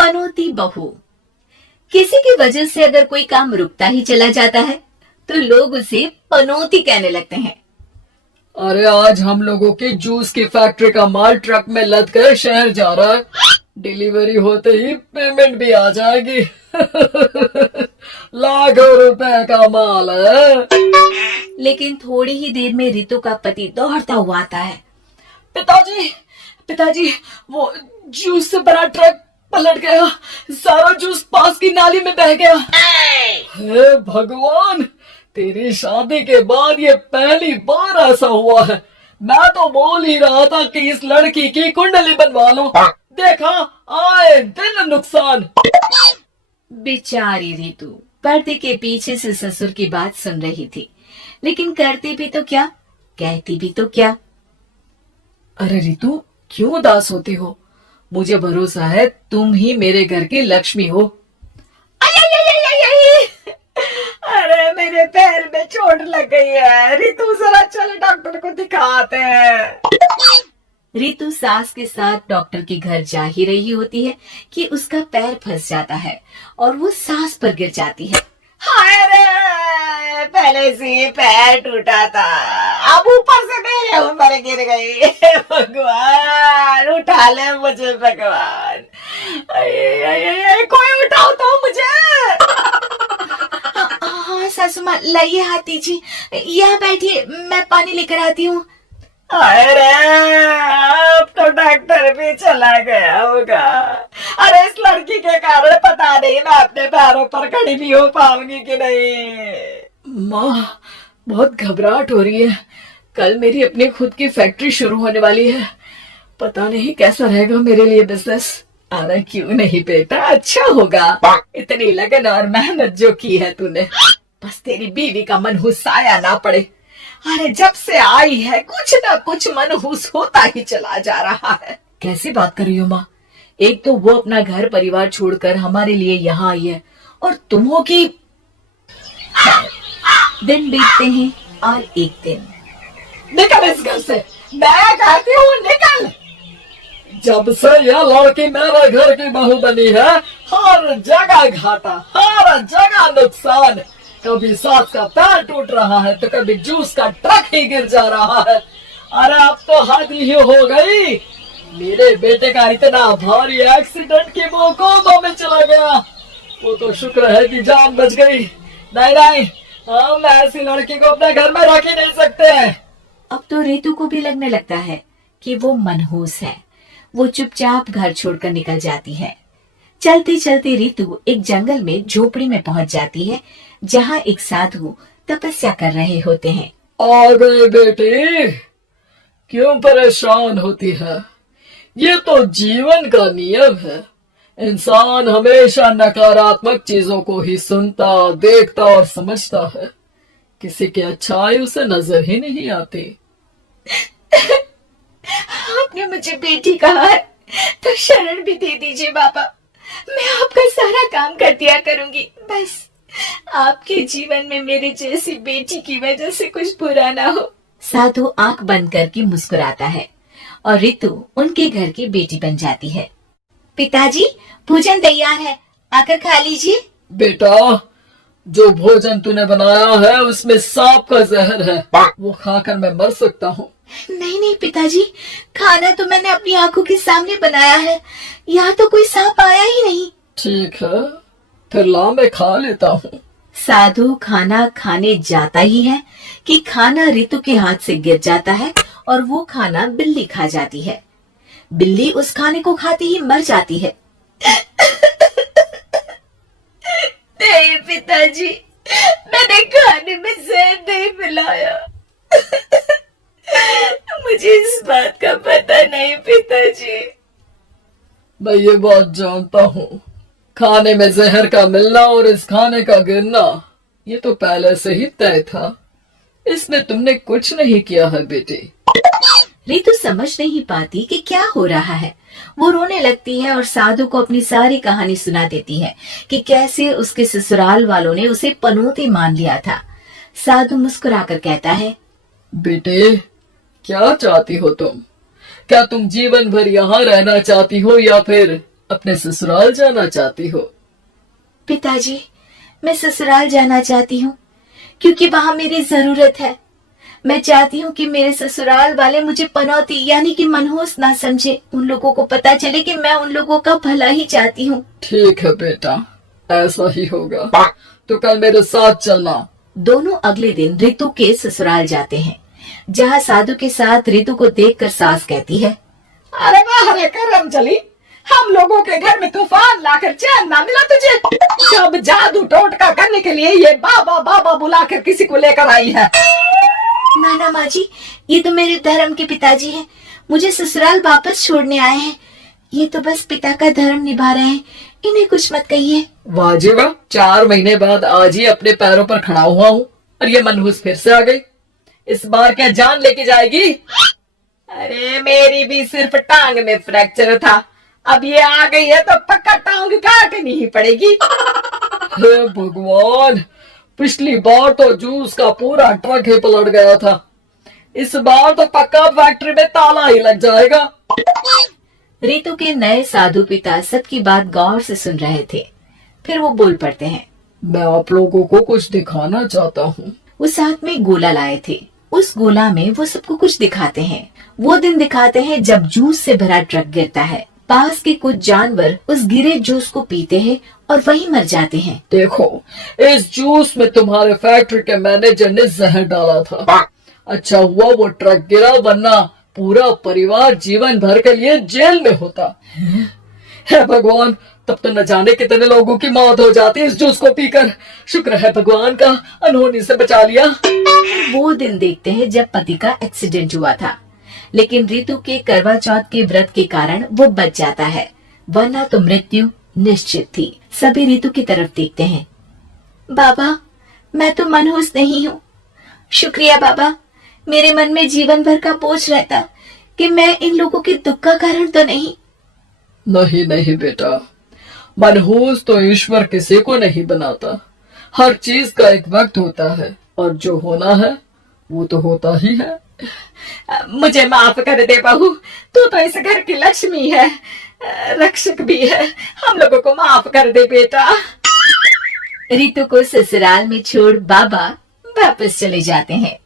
पनौती बहू। किसी की वजह से अगर कोई काम रुकता ही चला जाता है तो लोग उसे पनौती कहने लगते हैं। अरे आज हम लोगों की जूस की फैक्ट्री का माल ट्रक में लद कर शहर जा रहा है। डिलीवरी होते ही पेमेंट भी आ जाएगी। लाखों रुपए का माल है। लेकिन थोड़ी ही देर में रितु का पति दौड़ता हुआ आता है। पिताजी, पिताजी, वो जूस से भरा ट्रक पलट गया। सारा जूस पास की नाली में बह गया। हे भगवान, तेरी शादी के बाद ये पहली बार ऐसा हुआ है। मैं तो बोल ही रहा था कि इस लड़की की कुंडली बनवा लो। देखा, आए दिन नुकसान। बेचारी रितु पर्दे के पीछे से ससुर की बात सुन रही थी, लेकिन करती भी तो क्या, कहती भी तो क्या। अरे रितु, क्यों उदास होती हो? मुझे भरोसा है तुम ही मेरे घर की लक्ष्मी हो। अरे मेरे पैर में चोट लग गई है रितु, जरा चल डॉक्टर को दिखाते हैं। रितु सास के साथ डॉक्टर के घर जा ही रही होती है कि उसका पैर फंस जाता है और वो सास पर गिर जाती है। हाय रे, पहले से पैर टूटा था, अब ऊपर से मेरे ऊपर गिर गई। भगवान उठा ले मुझे, भगवान। कोई उठाओ तो मुझे। हाँ सासू माँ, लाइए हाथ दीजिए, यहाँ बैठिए, मैं पानी लेकर आती हूँ। अरे अब तो डॉक्टर भी चला गया होगा। अरे इस लड़की के कारण पता नहीं मैं अपने पैरों पर खड़ी भी हो पाऊंगी कि नहीं। माँ, बहुत घबराहट हो रही है। कल मेरी अपनी खुद की फैक्ट्री शुरू होने वाली है। पता नहीं कैसा रहेगा मेरे लिए बिजनेस। अरे क्यों नहीं बेटा, अच्छा होगा। इतनी लगन और मेहनत जो की है तूने, बस तेरी बीवी का मनहूस साया ना पड़े। अरे जब से आई है कुछ ना कुछ मनहूस होता ही चला जा रहा है। कैसी बात कर रही हो माँ? एक तो वो अपना घर परिवार छोड़कर हमारे लिए यहाँ आई है, और तुम हो कि। दिन बीतते हैं और एक दिन। निकल इस घर से, मैं कहती हूँ निकल। जब से यह लड़की मेरे घर की बहू बनी है, हर जगह घाटा, हर जगह नुकसान। कभी सास का पैर टूट रहा है तो कभी जूस का ट्रक ही गिर जा रहा है। अरे अब तो हद ही हो गई। मेरे बेटे का इतना भारी एक्सीडेंट कि वो कोमा में चला गया। वो तो शुक्र है कि जान बच गई। नहीं नहीं, हम ऐसी लड़की को अपने घर में रख ही नहीं सकते। अब तो रितु को भी लगने लगता है कि वो मनहूस है। वो चुपचाप घर छोड़कर निकल जाती है। चलती चलती रितु एक जंगल में झोपड़ी में पहुंच जाती है, जहाँ एक साधु तपस्या कर रहे होते हैं। आ गए बेटे, क्यों परेशान होती है? ये तो जीवन का नियम है। इंसान हमेशा नकारात्मक चीजों को ही सुनता, देखता और समझता है। किसी की अच्छाई उसे नजर ही नहीं आती। आपने मुझे बेटी कहा है तो शरण भी दे दीजिए बाबा। मैं आपका सारा काम कर दिया करूंगी, बस आपके जीवन में मेरे जैसी बेटी की वजह से कुछ बुरा ना हो। साधु आंख बंद करके मुस्कुराता है और रितु उनके घर की बेटी बन जाती है। पिताजी, भोजन तैयार है, आकर खा लीजिए। बेटा, जो भोजन तूने बनाया है उसमें सांप का जहर है, वो खाकर मैं मर सकता हूँ। नहीं नहीं पिताजी, खाना तो मैंने अपनी आंखों के सामने बनाया है, यहाँ तो कोई सांप आया ही नहीं। ठीक है, फिर ला मैं खा लेता हूँ। साधु खाना खाने जाता ही है कि खाना रितु के हाथ से गिर जाता है और वो खाना बिल्ली खा जाती है। बिल्ली उस खाने को खाते ही मर जाती है। नहीं पिताजी, मैंने खाने में जहर नहीं मिलाया। मुझे इस बात का पता नहीं पिताजी। मैं ये बात जानता हूँ, खाने में जहर का मिलना और इस खाने का गिरना ये तो पहले से ही तय था। इसमें तुमने कुछ नहीं किया है बेटी। रितु समझ नहीं पाती कि क्या हो रहा है। वो रोने लगती है और साधु को अपनी सारी कहानी सुना देती है कि कैसे उसके ससुराल वालों ने उसे पनौती मान लिया था। साधु मुस्कुराकर कहता है, बेटे, क्या चाहती हो तुम? क्या तुम जीवन भर यहाँ रहना चाहती हो या फिर अपने ससुराल जाना चाहती हो? पिताजी, मैं ससुराल जाना चाहती हूँ क्योंकि वहाँ मेरी जरूरत है। मैं चाहती हूँ कि मेरे ससुराल वाले मुझे पनौती यानी कि मनहूस ना समझे। उन लोगों को पता चले कि मैं उन लोगों का भला ही चाहती हूँ। ठीक है बेटा, ऐसा ही होगा। तो कल मेरे साथ चलना। दोनों अगले दिन रितु के ससुराल जाते हैं, जहाँ साधु के साथ रितु को देखकर सास कहती है, अरे वाह रे करम चली, हम लोगों के घर में तूफान लाकर चैन ना मिला तुझे। जब जादू टोटका करने के लिए ये बाबा बाबा बुलाकर किसी को लेकर आई है। नाना माँ जी, ये तो मेरे धर्म के पिताजी हैं, मुझे ससुराल वापस छोड़ने आए हैं। ये तो बस पिता का धर्म निभा रहे हैं, इन्हें कुछ मत कहिए। वाह जी वाह, 4 महीने बाद आज ही अपने पैरों पर खड़ा हुआ हूँ और ये मनहूस फिर से आ गई। इस बार क्या जान लेके जाएगी? अरे मेरी भी सिर्फ टांग में फ्रैक्चर था, अब ये आ गई है तो पक्का टांग काटनी ही पड़ेगी। हे भगवान, पिछली बार तो जूस का पूरा ट्रक ही पलट गया था, इस बार तो पक्का फैक्ट्री में ताला ही लग जाएगा। रितु के नए साधु पिता सबकी बात गौर से सुन रहे थे। फिर वो बोल पड़ते हैं, मैं आप लोगों को कुछ दिखाना चाहता हूँ। वो साथ में गोला लाए थे, उस गोला में वो सबको कुछ दिखाते हैं। वो दिन दिखाते हैं जब जूस से भरा ट्रक गिरता है। पास के कुछ जानवर उस गिरे जूस को पीते हैं और वहीं मर जाते हैं। देखो, इस जूस में तुम्हारे फैक्ट्री के मैनेजर ने जहर डाला था। अच्छा हुआ वो ट्रक गिरा, वरना पूरा परिवार जीवन भर के लिए जेल में होता। हे भगवान, तब तो न जाने कितने लोगों की मौत हो जाती इस जूस को पीकर। शुक्र है भगवान का, अनहोनी से बचा लिया। वो दिन देखते हैं जब पति का एक्सीडेंट हुआ था, लेकिन रितु के करवा चौथ के व्रत के कारण वो बच जाता है, वरना तो मृत्यु निश्चित थी। सभी रितु की तरफ देखते हैं। बाबा, मैं तो मनहूस नहीं हूँ। शुक्रिया बाबा, मेरे मन में जीवन भर का बोझ रहता कि मैं इन लोगों के दुख का कारण तो नहीं। नहीं नहीं बेटा, मनहूस तो ईश्वर किसी को नहीं बनाता। हर चीज का एक वक्त होता है और जो होना है वो तो होता ही है। मुझे माफ कर दे बहू, तू तो इस घर की लक्ष्मी है, रक्षक भी है, हम लोगों को माफ कर दे बेटा। रितु को ससुराल में छोड़ बाबा वापस चले जाते हैं।